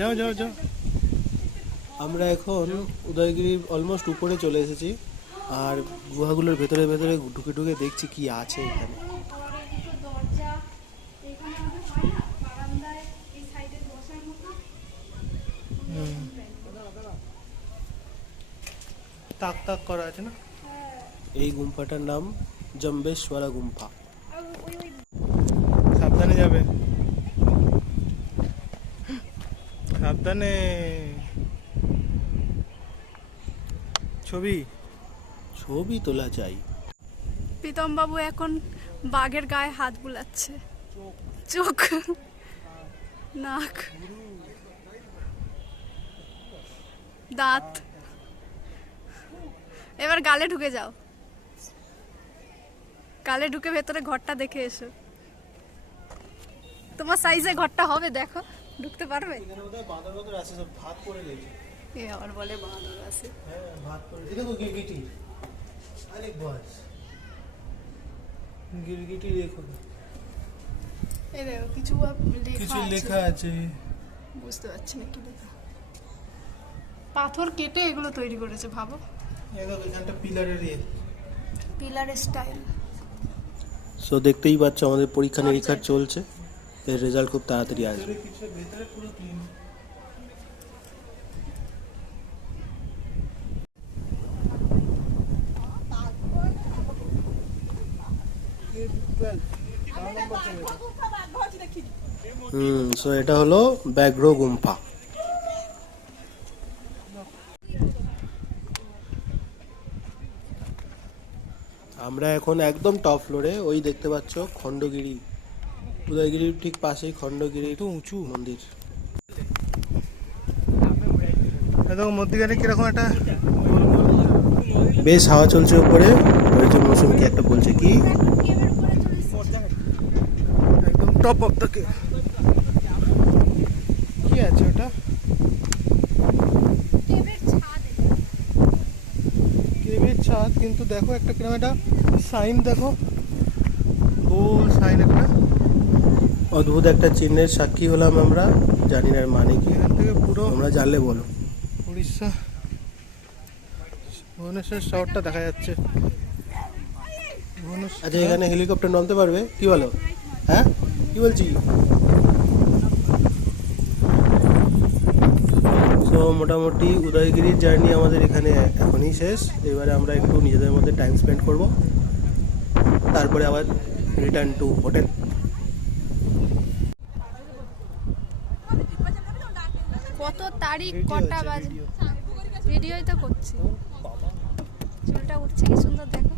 যাও যাও যাও। আমরা এখন উদয়গিরির অলমোস্ট উপরে চলে এসেছি, আর গুহাগুলোর ভেতরে ভেতরে ঢুকে ঢুকে দেখছি কি আছে এখানে। তাক তাক করা আছে না? এই গুম্ফাটার নাম জম্বেশ্বরা গুম্ফা। সাবধানে যাবে, সাবধানে। ছবি ছবি তোলা চাই। প্রীতম বাবু এখন বাঘের গায়ে হাত বুলাচ্ছে, চোখ, নাক, দাঁত। এবার গালে ঢুকে যাও, গালে ঢুকে ভেতরে ঘরটা দেখে এসো। তোমার সাইজে ঘরটা হবে, দেখো ঢুকতে পারবে? এ আবার বলে বাঁদর আছে। এই দেখো কিছু লেখা আছে, বুঝতে পারছি না কি লেখা। পাথর কেটে এগুলো তৈরি করেছে, ভাবো। এখানটা পিলারের স্টাইল। সো দেখতেই পাচ্ছ আমাদের পরীক্ষা নিরীক্ষা চলছে, এর রেজাল্ট খুব তাড়াতাড়ি আসবে। ভেতরে পুরো ক্লিন। সো এটা হলো ব্যাঘ্র গুম্ফা। আমরা এখন একদম টপ ফ্লোরে, ওই দেখতে পাচ্ছ খণ্ডগিরি, উদয়গিরির ঠিক পাশেই খণ্ডগিরি তো উঁচু মন্দির। দেখো মধ্যিখানে কিরকম একটা বেশ হাওয়া চলছে উপরে, ওই যে মৌসুমি কি একটা বলছে কি একদম টপ অফ দ্য কি আছে ওটা? কেবের ছাদ, কিন্তু দেখো একটা কিরকম একটা সাইন, দেখো গোল সাইন একটা। অদ্ভুত একটা চিহ্নের সাক্ষী হলাম আমরা, জানি না এর মানে কি। এখান থেকে পুরো তোমরা জানলে বলো। উড়িষ্যা ভুবনেশ্বর শহরটা দেখা যাচ্ছে। আচ্ছা, এখানে হেলিকপ্টার নামতে পারবে কি বলো? হ্যাঁ কি বলছি? সো মোটামুটি উদয়গিরির জার্নি আমাদের এখানে এখনই শেষ। এবারে আমরা একটু নিজেদের মধ্যে টাইম স্পেন্ড করব, তারপরে আবার রিটার্ন টু হোটেল। কত তারিখ, কটা বাজে? ভিডিওই তো করছি। চুলটা উঠছে কি সুন্দর, দেখো।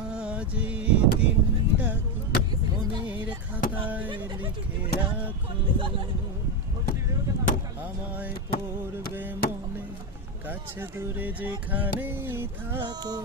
আজ এই দিনটা মনের খাতায় লিখে রাখো, আমায় পড়বে মনে, কাছে দূরে যেখানেই থাকো।